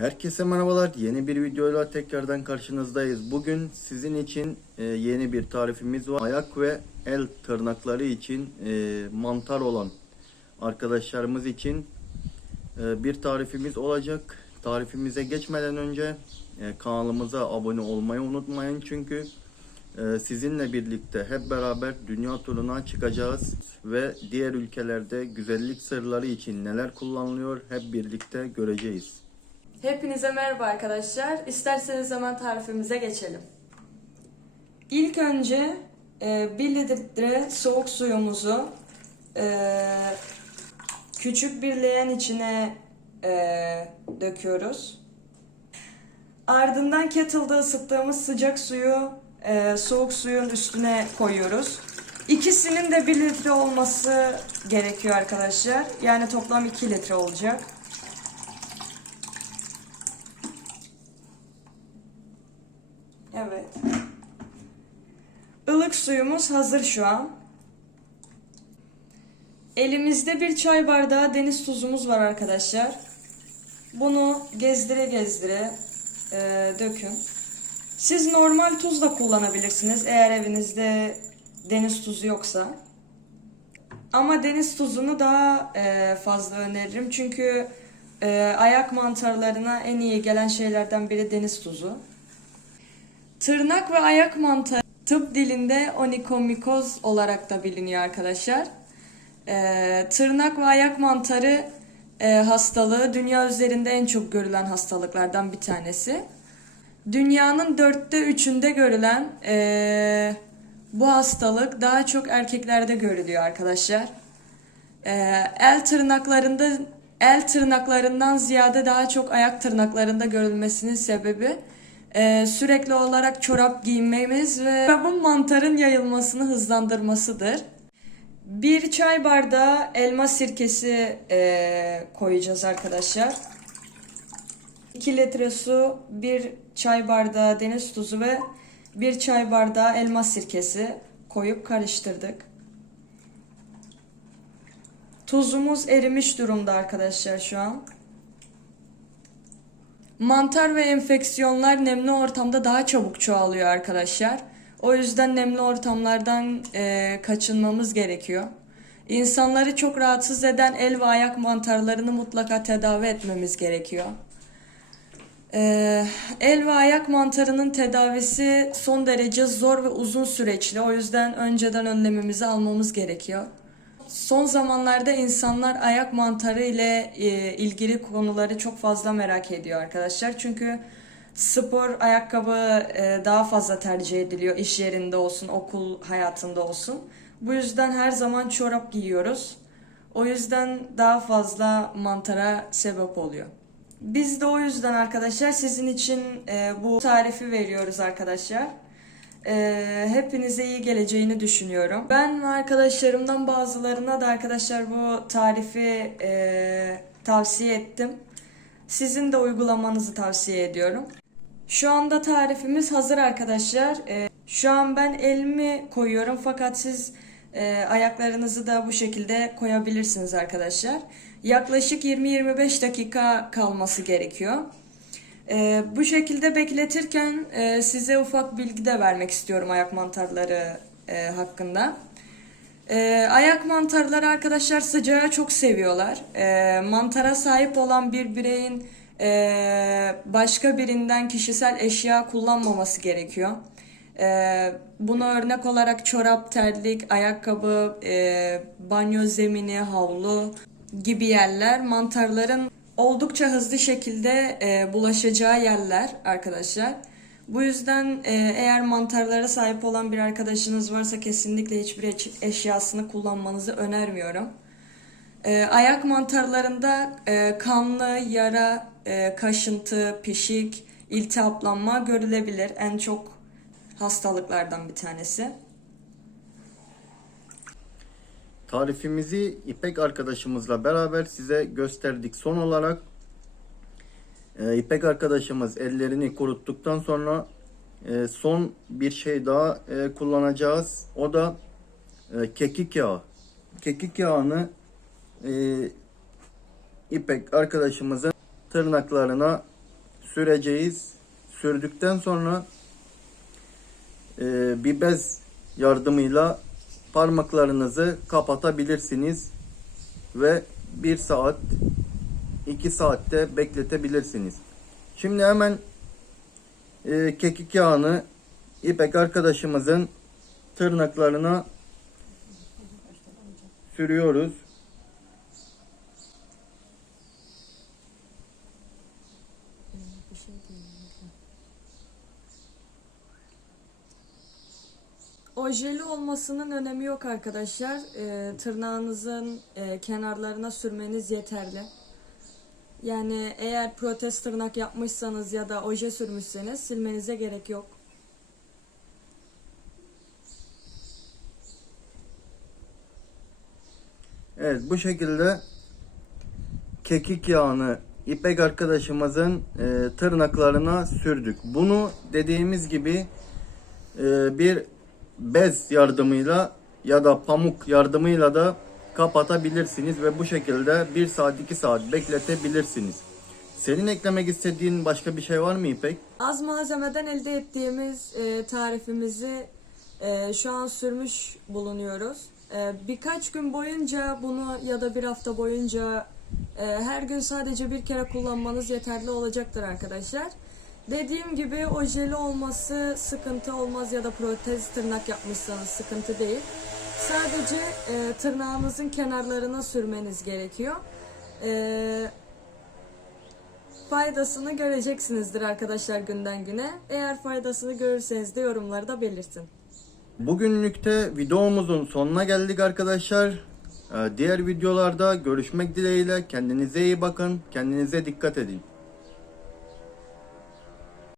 Herkese merhabalar. Yeni bir videoyla tekrardan karşınızdayız. Bugün sizin için yeni bir tarifimiz var. Ayak ve el tırnakları için mantar olan arkadaşlarımız için bir tarifimiz olacak. Tarifimize geçmeden önce kanalımıza abone olmayı unutmayın. Çünkü sizinle birlikte hep beraber dünya turuna çıkacağız. Ve diğer ülkelerde güzellik sırları için neler kullanılıyor hep birlikte göreceğiz. Hepinize merhaba arkadaşlar. İsterseniz hemen tarifimize geçelim. İlk önce 1 litre soğuk suyumuzu küçük bir leğen içine döküyoruz. Ardından kettle'da ısıttığımız sıcak suyu soğuk suyun üstüne koyuyoruz. İkisinin de 1 litre olması gerekiyor arkadaşlar. Yani toplam 2 litre olacak. Evet. Ilık suyumuz hazır şu an. Elimizde bir çay bardağı deniz tuzumuz var arkadaşlar. Bunu gezdire gezdire dökün. Siz normal tuz da kullanabilirsiniz eğer evinizde deniz tuzu yoksa. Ama deniz tuzunu daha fazla öneririm. Çünkü ayak mantarlarına en iyi gelen şeylerden biri deniz tuzu. Tırnak ve ayak mantarı tıp dilinde onikomikoz olarak da biliniyor arkadaşlar. Tırnak ve ayak mantarı hastalığı dünya üzerinde en çok görülen hastalıklardan bir tanesi. Dünyanın 3'ünde görülen bu hastalık daha çok erkeklerde görülüyor arkadaşlar. El tırnaklarından ziyade daha çok ayak tırnaklarında görülmesinin sebebi sürekli olarak çorap giymemiz ve bu mantarın yayılmasını hızlandırmasıdır. Bir çay bardağı elma sirkesi koyacağız arkadaşlar. 2 litre su, 1 çay bardağı deniz tuzu ve 1 çay bardağı elma sirkesi koyup karıştırdık. Tuzumuz erimiş durumda arkadaşlar şu an. Mantar ve enfeksiyonlar nemli ortamda daha çabuk çoğalıyor arkadaşlar. O yüzden nemli ortamlardan kaçınmamız gerekiyor. İnsanları çok rahatsız eden el ve ayak mantarlarını mutlaka tedavi etmemiz gerekiyor. El ve ayak mantarının tedavisi son derece zor ve uzun süreçli. O yüzden önceden önlemimizi almamız gerekiyor. Son zamanlarda insanlar ayak mantarı ile ilgili konuları çok fazla merak ediyor arkadaşlar. Çünkü spor ayakkabı daha fazla tercih ediliyor. İş yerinde olsun, okul hayatında olsun. Bu yüzden her zaman çorap giyiyoruz. O yüzden daha fazla mantara sebep oluyor. Biz de o yüzden arkadaşlar sizin için bu tarifi veriyoruz arkadaşlar. Hepinize iyi geleceğini düşünüyorum. Ben ve arkadaşlarımdan bazılarına da arkadaşlar bu tarifi tavsiye ettim. Sizin de uygulamanızı tavsiye ediyorum. Şu anda tarifimiz hazır arkadaşlar. Şu an ben elimi koyuyorum fakat siz ayaklarınızı da bu şekilde koyabilirsiniz arkadaşlar. Yaklaşık 20-25 dakika kalması gerekiyor. Bu şekilde bekletirken size ufak bilgi de vermek istiyorum ayak mantarları hakkında. Ayak mantarları arkadaşlar sıcağı çok seviyorlar. Mantara sahip olan bir bireyin başka birinden kişisel eşya kullanmaması gerekiyor. Buna örnek olarak çorap, terlik, ayakkabı, banyo zemini, havlu gibi yerler mantarların oldukça hızlı şekilde bulaşacağı yerler arkadaşlar. Bu yüzden eğer mantarlara sahip olan bir arkadaşınız varsa kesinlikle hiçbir eşyasını kullanmanızı önermiyorum. Ayak mantarlarında kanlı, yara, kaşıntı, pişik, iltihaplanma görülebilir. En çok hastalıklardan bir tanesi. Tarifimizi İpek arkadaşımızla beraber size gösterdik. Son olarak İpek arkadaşımız ellerini kuruttuktan sonra son bir şey daha kullanacağız. O da kekik yağı. Kekik yağını İpek arkadaşımızın tırnaklarına süreceğiz. Sürdükten sonra bir bez yardımıyla parmaklarınızı kapatabilirsiniz ve 1 saat 2 saatte bekletebilirsiniz. Şimdi hemen kekik yağını İpek arkadaşımızın tırnaklarına sürüyoruz. Ojeli olmasının önemi yok arkadaşlar. Tırnağınızın kenarlarına sürmeniz yeterli. Yani eğer protez tırnak yapmışsanız ya da oje sürmüşseniz silmenize gerek yok. Evet, bu şekilde kekik yağını İpek arkadaşımızın tırnaklarına sürdük. Bunu dediğimiz gibi bir bez yardımıyla ya da pamuk yardımıyla da kapatabilirsiniz ve bu şekilde 1 saat 2 saat bekletebilirsiniz. Senin eklemek istediğin başka bir şey var mı İpek? Az malzemeden elde ettiğimiz tarifimizi şu an sürmüş bulunuyoruz. Birkaç gün boyunca bunu ya da bir hafta boyunca her gün sadece bir kere kullanmanız yeterli olacaktır arkadaşlar. Dediğim gibi ojeli olması sıkıntı olmaz ya da protez tırnak yapmışsanız sıkıntı değil. Sadece tırnağınızın kenarlarına sürmeniz gerekiyor. Faydasını göreceksinizdir arkadaşlar günden güne. Eğer faydasını görürseniz de yorumlarda belirtin. Bugünlük de videomuzun sonuna geldik arkadaşlar. Diğer videolarda görüşmek dileğiyle. Kendinize iyi bakın. Kendinize dikkat edin.